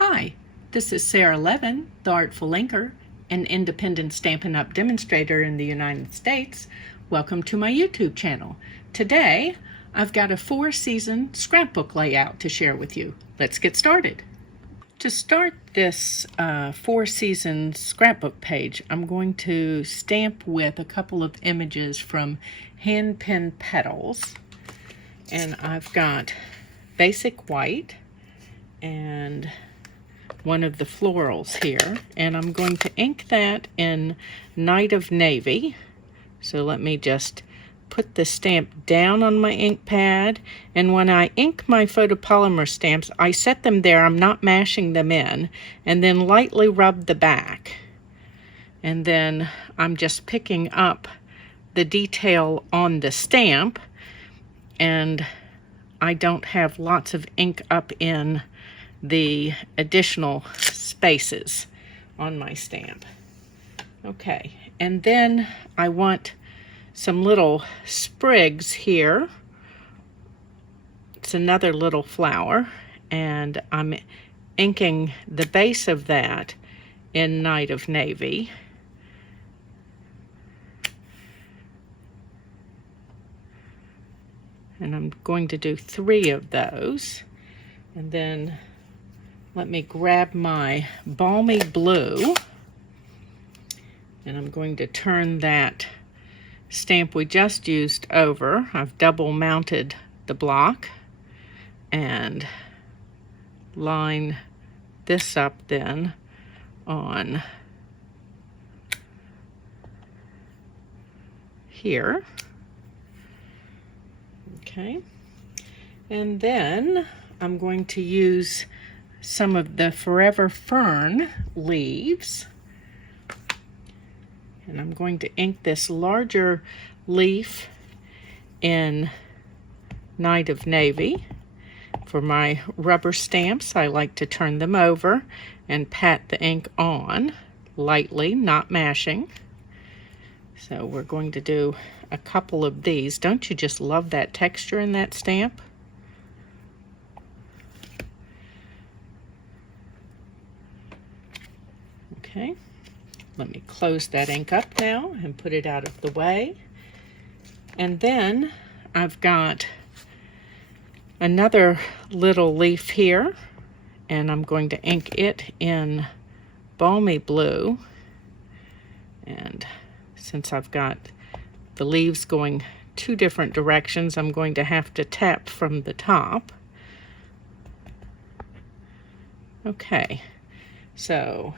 Hi, this is Sara Levin, the Artful Inker, an independent Stampin' Up! Demonstrator in the United States. Welcome to my YouTube channel. Today, I've got a 4-season scrapbook layout to share with you. Let's get started. To start this 4-season scrapbook page, I'm going to stamp with a couple of images from Hand Penned Petals. And I've got basic white and one of the florals here, and I'm going to ink that in Night of Navy. So let me just put the stamp down on my ink pad, and when I ink my photopolymer stamps, I set them there, I'm not mashing them in, and then lightly rub the back. And then I'm just picking up the detail on the stamp, and I don't have lots of ink up in the additional spaces on my stamp. Okay, and then I want some little sprigs here. It's another little flower, and I'm inking the base of that in Night of Navy. And I'm going to do 3 of those. And then let me grab my balmy blue, and I'm going to turn that stamp we just used over. I've double mounted the block and line this up then on here. Okay, and then I'm going to use some of the Forever Fern leaves, and I'm going to ink this larger leaf in Night of Navy. For my rubber stamps, I like to turn them over and pat the ink on lightly, not mashing. So we're going to do a couple of these. Don't you just love that texture in that stamp? Okay, let me close that ink up now and put it out of the way. And then I've got another little leaf here, and I'm going to ink it in balmy blue. And since I've got the leaves going 2 different directions, I'm going to have to tap from the top. Okay, so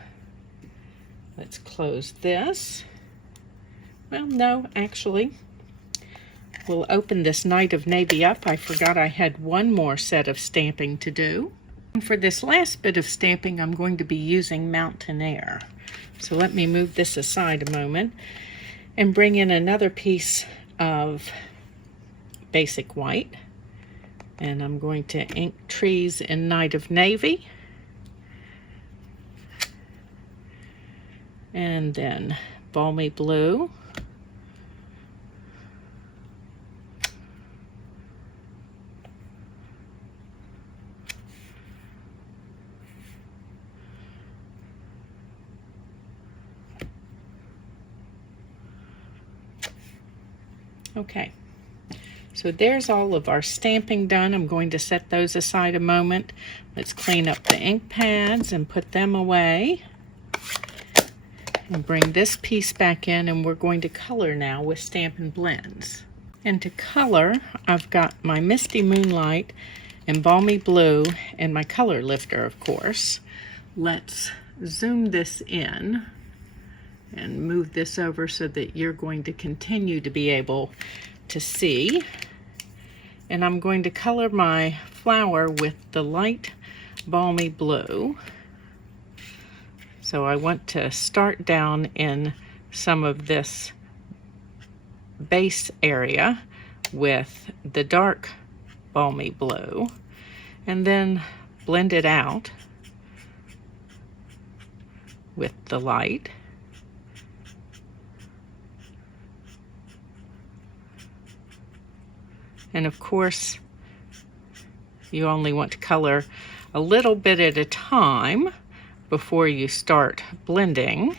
let's close this. Well, no, actually, we'll open this Night of Navy up. I forgot I had one more set of stamping to do. And for this last bit of stamping, I'm going to be using Mountain Air. So let me move this aside a moment and bring in another piece of basic white. And I'm going to ink trees in Night of Navy. And then balmy blue. Okay, so there's all of our stamping done. I'm going to set those aside a moment. Let's clean up the ink pads and put them away. And bring this piece back in, and we're going to color now with Stampin' Blends. And to color, I've got my Misty Moonlight and Balmy Blue and my color lifter, of course. Let's zoom this in and move this over so that you're going to continue to be able to see. And I'm going to color my flower with the light Balmy Blue. So I want to start down in some of this base area with the dark Balmy Blue, and then blend it out with the light. And of course, you only want to color a little bit at a time before you start blending,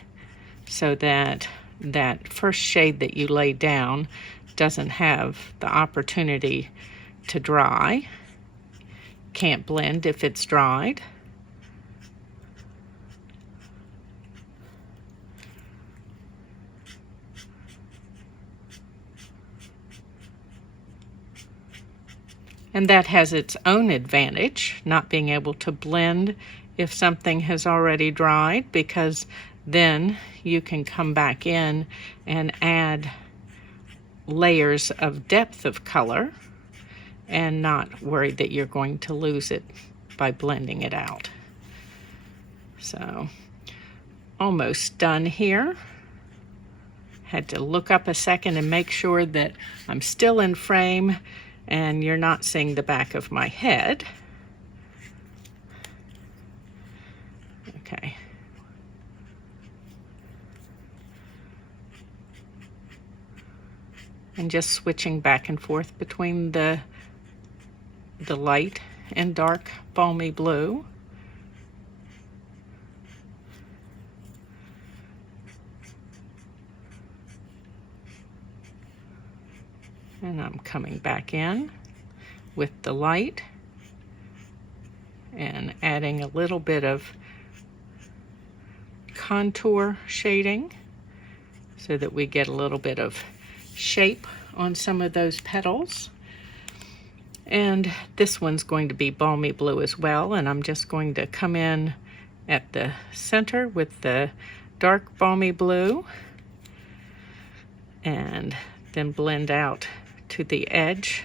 so that that first shade that you lay down doesn't have the opportunity to dry. Can't blend if it's dried. And that has its own advantage, not being able to blend if something has already dried, because then you can come back in and add layers of depth of color and not worry that you're going to lose it by blending it out. So, almost done here. Had to look up a second and make sure that I'm still in frame and you're not seeing the back of my head. Okay. And just switching back and forth between the light and dark balmy blue. And I'm coming back in with the light and adding a little bit of contour shading so that we get a little bit of shape on some of those petals. And this one's going to be balmy blue as well, and I'm just going to come in at the center with the dark balmy blue and then blend out to the edge.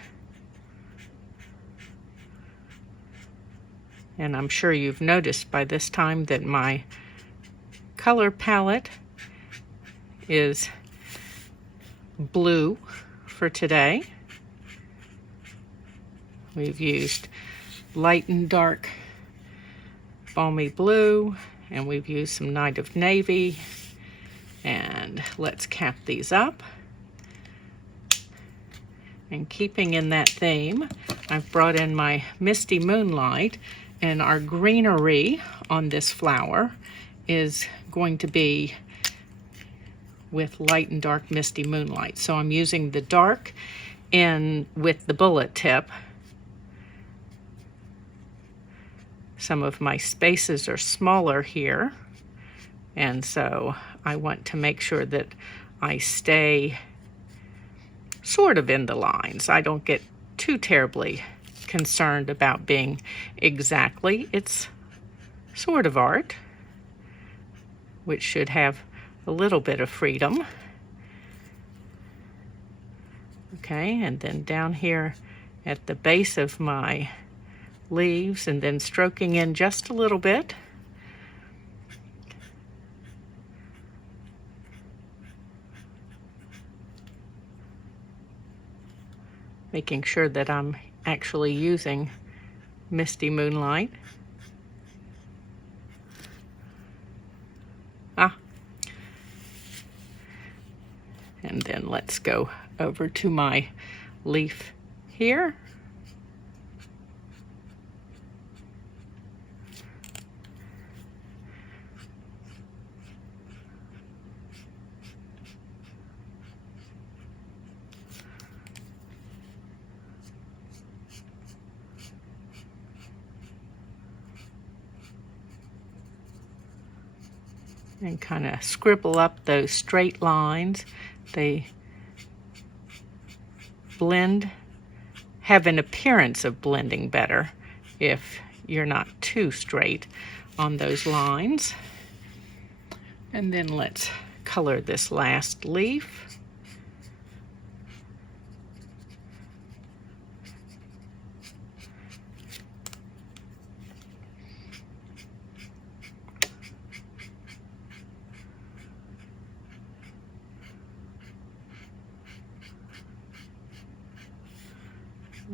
And I'm sure you've noticed by this time that my color palette is blue for today. We've used light and dark balmy blue, and we've used some Night of Navy. And let's cap these up. And keeping in that theme, I've brought in my Misty Moonlight, and our greenery on this flower is going to be with light and dark Misty Moonlight. So I'm using the dark in with the bullet tip. Some of my spaces are smaller here, and so I want to make sure that I stay sort of in the lines. I don't get too terribly concerned about being exactly. It's sort of art, which should have a little bit of freedom. Okay, and then down here at the base of my leaves, and then stroking in just a little bit. Making sure that I'm actually using Misty Moonlight. And then let's go over to my leaf here. And kind of scribble up those straight lines. They blend, have an appearance of blending better if you're not too straight on those lines. And then let's color this last leaf.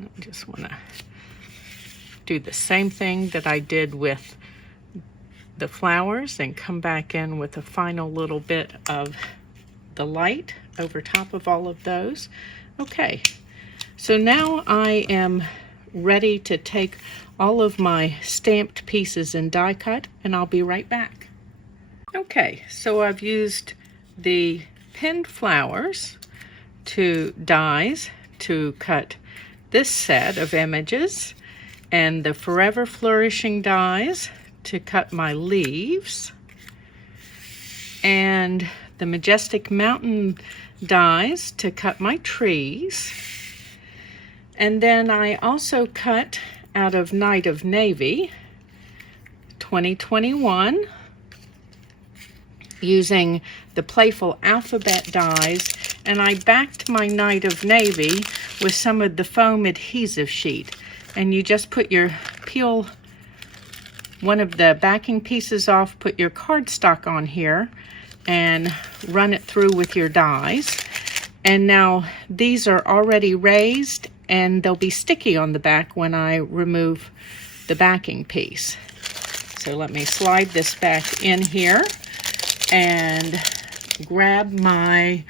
I just want to do the same thing that I did with the flowers and come back in with a final little bit of the light over top of all of those. Okay, so now I am ready to take all of my stamped pieces and die cut, and I'll be right back. Okay, so I've used the pinned flowers dies to cut this set of images, and the Forever Flourishing dies to cut my leaves, and the Majestic Mountain dies to cut my trees. And then I also cut out of Night of Navy 2021 using the Playful Alphabet dies, and I backed my Night of Navy with some of the foam adhesive sheet. And you just peel one of the backing pieces off, put your cardstock on here, and run it through with your dies. And now these are already raised, and they'll be sticky on the back when I remove the backing piece. So let me slide this back in here and grab my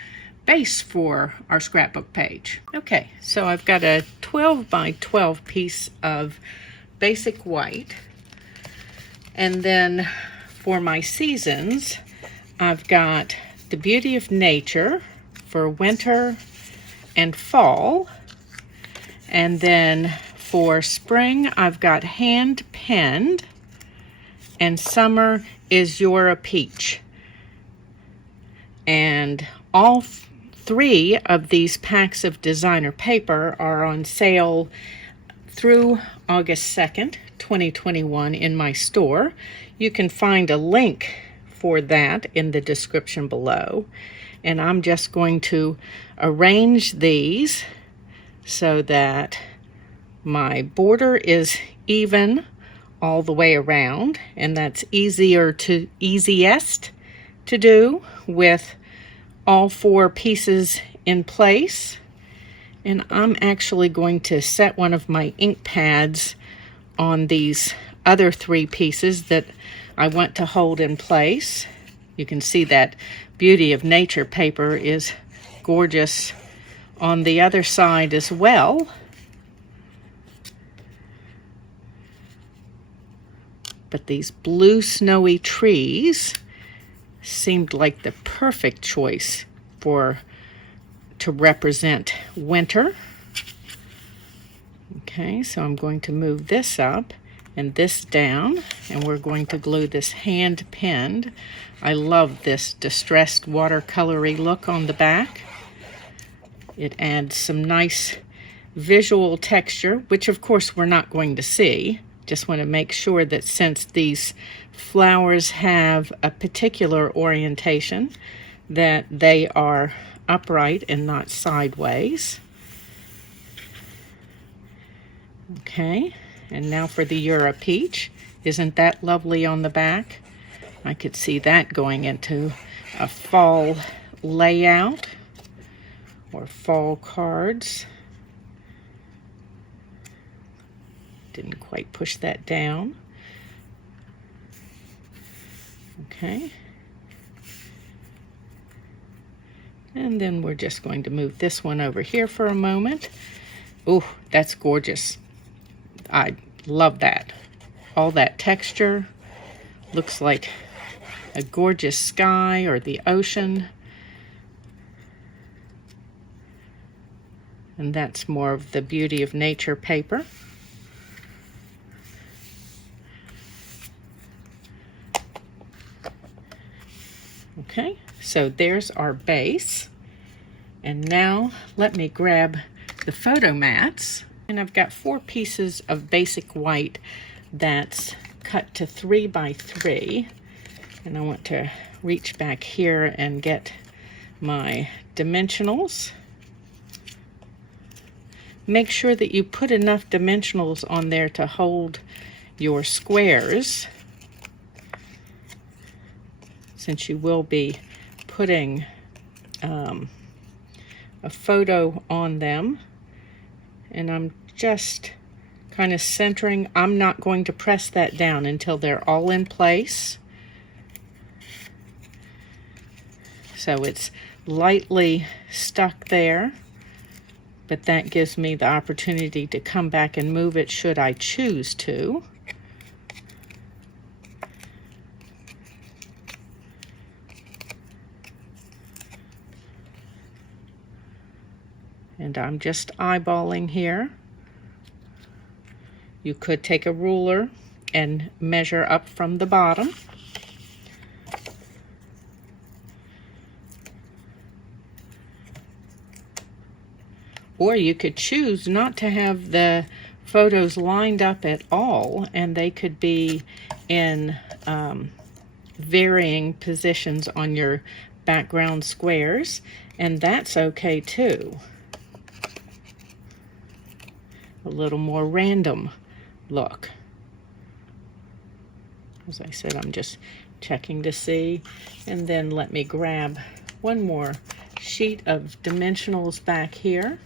base for our scrapbook page. Okay, so I've got a 12 by 12 piece of basic white, and then for my seasons I've got the Beauty of Nature for winter and fall, and then for spring I've got Hand Penned, and summer is You're a Peach. And all three of these packs of designer paper are on sale through August 2nd, 2021 in my store. You can find a link for that in the description below. And I'm just going to arrange these so that my border is even all the way around, and that's easiest to do with all four pieces in place. And I'm actually going to set one of my ink pads on these other three pieces that I want to hold in place. You can see that Beauty of Nature paper is gorgeous on the other side as well. But these blue snowy trees seemed like the perfect choice to represent winter. Okay, so I'm going to move this up and this down, and we're going to glue this hand penned. I love this distressed watercolory look on the back. It adds some nice visual texture, which of course we're not going to see. Just want to make sure that since these flowers have a particular orientation, that they are upright and not sideways. Okay, and now for the You're a Peach. Isn't that lovely on the back? I could see that going into a fall layout or fall cards. Didn't quite push that down. Okay. And then we're just going to move this one over here for a moment. Ooh, that's gorgeous. I love that. All that texture. Looks like a gorgeous sky or the ocean. And that's more of the Beauty of Nature paper. Okay, so there's our base. And now let me grab the photo mats. And I've got 4 pieces of basic white that's cut to 3 by 3. And I want to reach back here and get my dimensionals. Make sure that you put enough dimensionals on there to hold your squares, since you will be putting a photo on them. And I'm just kind of centering. I'm not going to press that down until they're all in place. So it's lightly stuck there. but that gives me the opportunity to come back and move it should I choose to. And I'm just eyeballing here. You could take a ruler and measure up from the bottom. Or you could choose not to have the photos lined up at all, and they could be in varying positions on your background squares, and that's okay too. A little more random look. As I said, I'm just checking to see. And then let me grab one more sheet of dimensionals back here.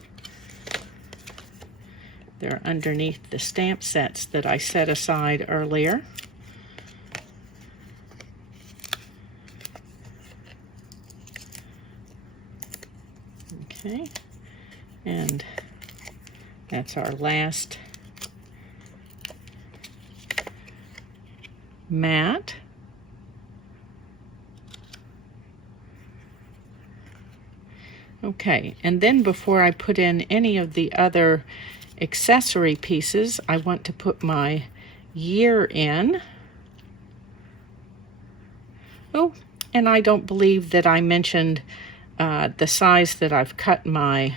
They're underneath the stamp sets that I set aside earlier. Okay, and that's our last mat. Okay, and then before I put in any of the other accessory pieces, I want to put my year in. Oh, and I don't believe that I mentioned the size that I've cut my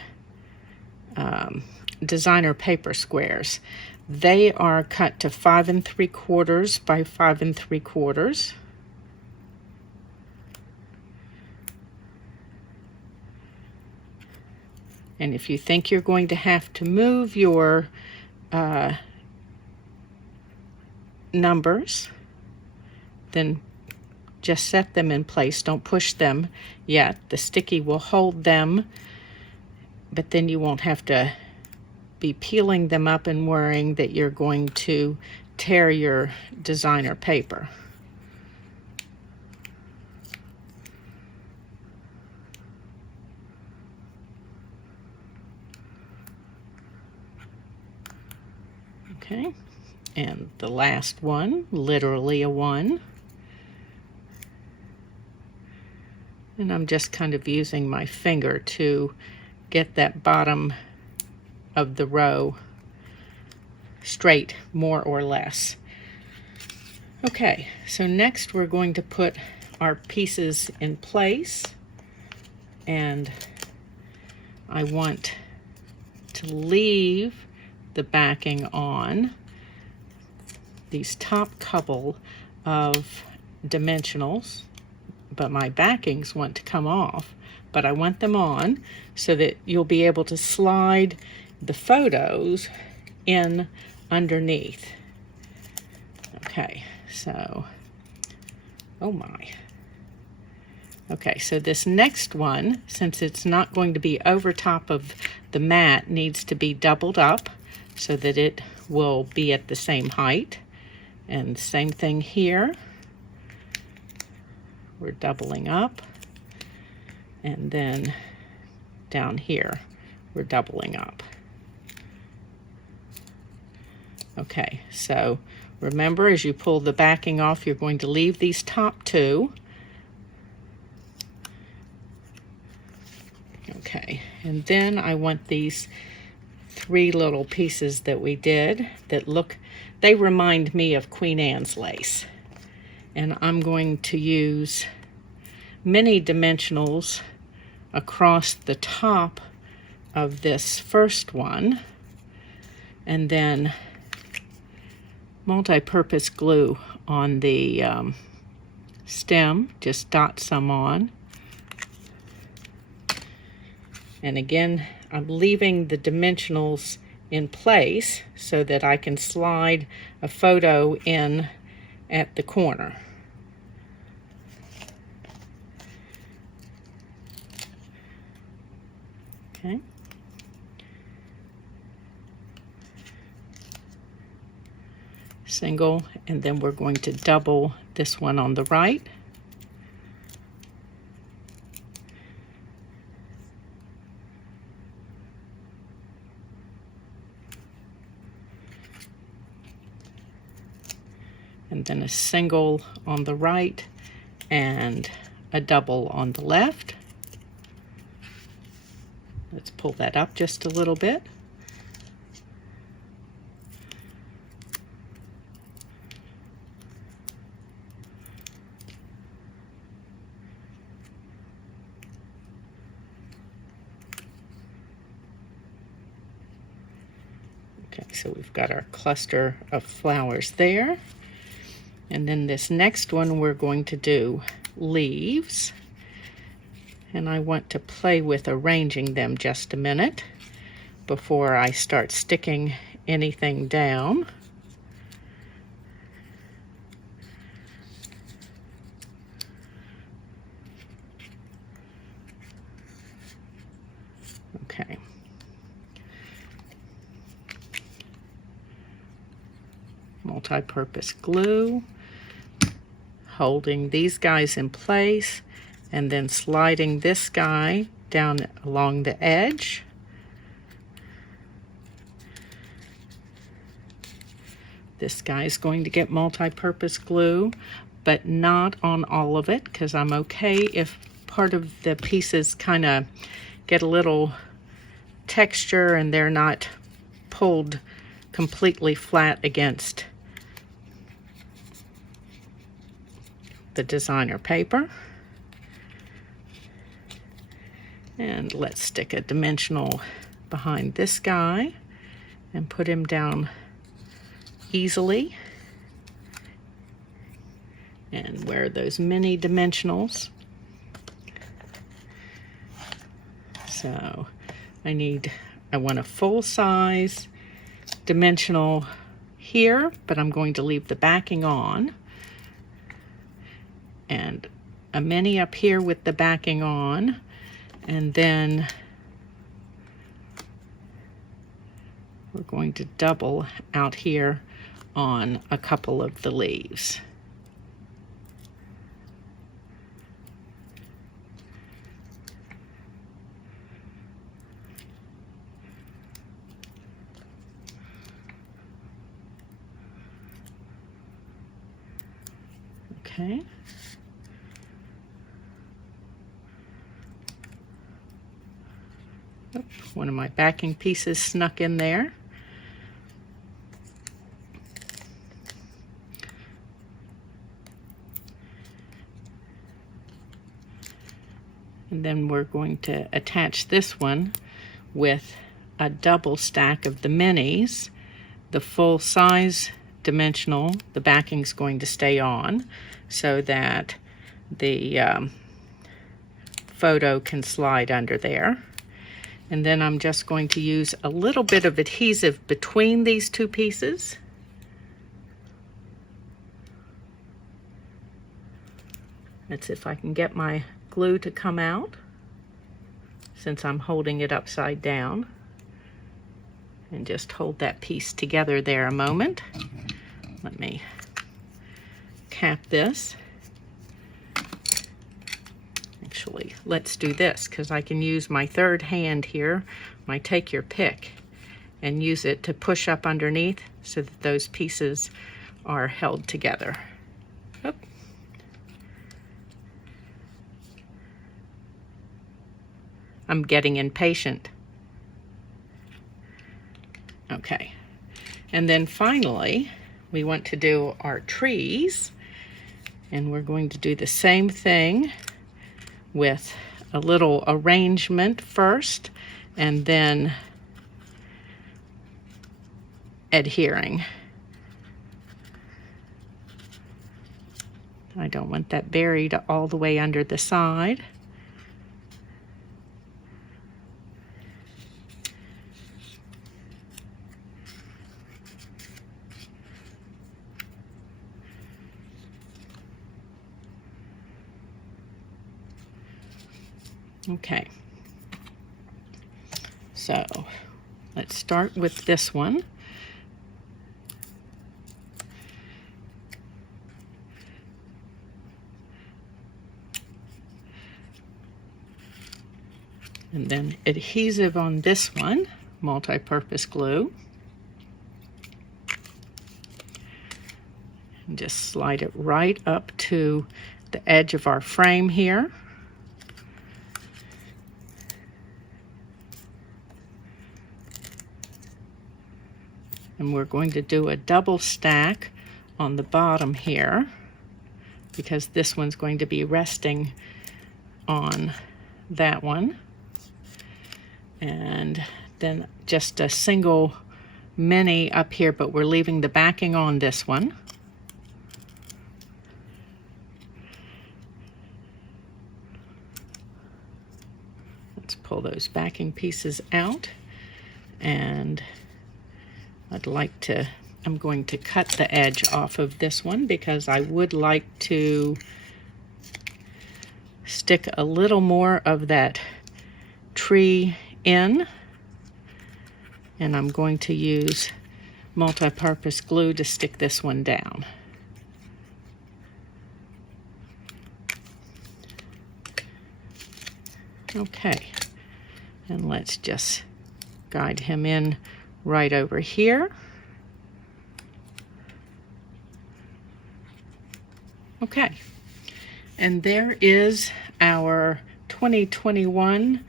designer paper squares. They are cut to 5 3/4 by 5 3/4. And if you think you're going to have to move your numbers, then just set them in place. Don't push them yet. The sticky will hold them, but then you won't have to be peeling them up and worrying that you're going to tear your designer paper. Okay, and the last one, literally a 1. And I'm just kind of using my finger to get that bottom of the row straight, more or less. Okay, so next we're going to put our pieces in place, and I want to leave the backing on these top couple of dimensionals, but my backings want to come off, but I want them on so that you'll be able to slide the photos in underneath. Okay, so, oh my. Okay, so this next one, since it's not going to be over top of the mat, needs to be doubled up so that it will be at the same height. And same thing here. We're doubling up. And then down here, we're doubling up. Okay, so remember, as you pull the backing off, you're going to leave these top two. Okay, and then I want these 3 little pieces that we did that look, they remind me of Queen Anne's lace. And I'm going to use mini dimensionals across the top of this first one, and then multi-purpose glue on the stem, just dot some on. And again, I'm leaving the dimensionals in place so that I can slide a photo in at the corner. Okay. Single, and then we're going to double this one on the right. and then a single on the right and a double on the left. Let's pull that up just a little bit. Okay, so we've got our cluster of flowers there. And then this next one we're going to do leaves. And I want to play with arranging them just a minute before I start sticking anything down. Okay. Multi-purpose glue, holding these guys in place, and then sliding this guy down along the edge. This guy is going to get multi-purpose glue, but not on all of it, because I'm okay if part of the pieces kind of get a little texture and they're not pulled completely flat against the designer paper. And let's stick a dimensional behind this guy and put him down easily. And wear those mini dimensionals. So I want a full size dimensional here, but I'm going to leave the backing on. And a mini up here with the backing on. And then we're going to double out here on a couple of the leaves. Okay. One of my backing pieces snuck in there. And then we're going to attach this one with a double stack of the minis. The full size dimensional, the backing's going to stay on so that the photo can slide under there. And then I'm just going to use a little bit of adhesive between these two pieces. Let's see if I can get my glue to come out, since I'm holding it upside down. And just hold that piece together there a moment. Let me cap this. Actually, let's do this, because I can use my third hand here, my take your pick, and use it to push up underneath so that those pieces are held together. Oop. I'm getting impatient. Okay, and then finally we want to do our trees, and we're going to do the same thing with a little arrangement first and then adhering. I don't want that buried all the way under the side. Okay, so let's start with this one. And then adhesive on this one, multi-purpose glue. And just slide it right up to the edge of our frame here. And we're going to do a double stack on the bottom here, because this one's going to be resting on that one. And then just a single mini up here, but we're leaving the backing on this one. Let's pull those backing pieces out, and I'm going to cut the edge off of this one because I would like to stick a little more of that tree in, and I'm going to use multi-purpose glue to stick this one down. Okay, and let's just guide him in right over here. Okay, and there is our 2021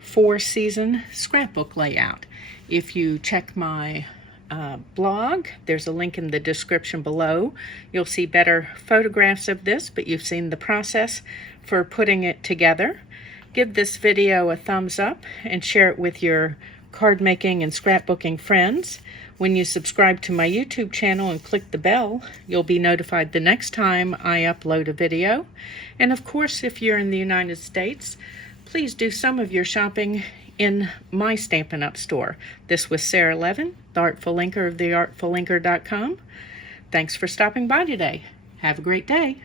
4-season scrapbook layout. If you check my blog, there's a link in the description below. You'll see better photographs of this, but you've seen the process for putting it together. Give this video a thumbs up and share it with your card making and scrapbooking friends. When you subscribe to my YouTube channel and click the bell, you'll be notified the next time I upload a video. And of course, if you're in the United States, please do some of your shopping in my Stampin' Up store. This was Sara Levin, the Artful Inker of theartfulinker.com. Thanks for stopping by today. Have a great day.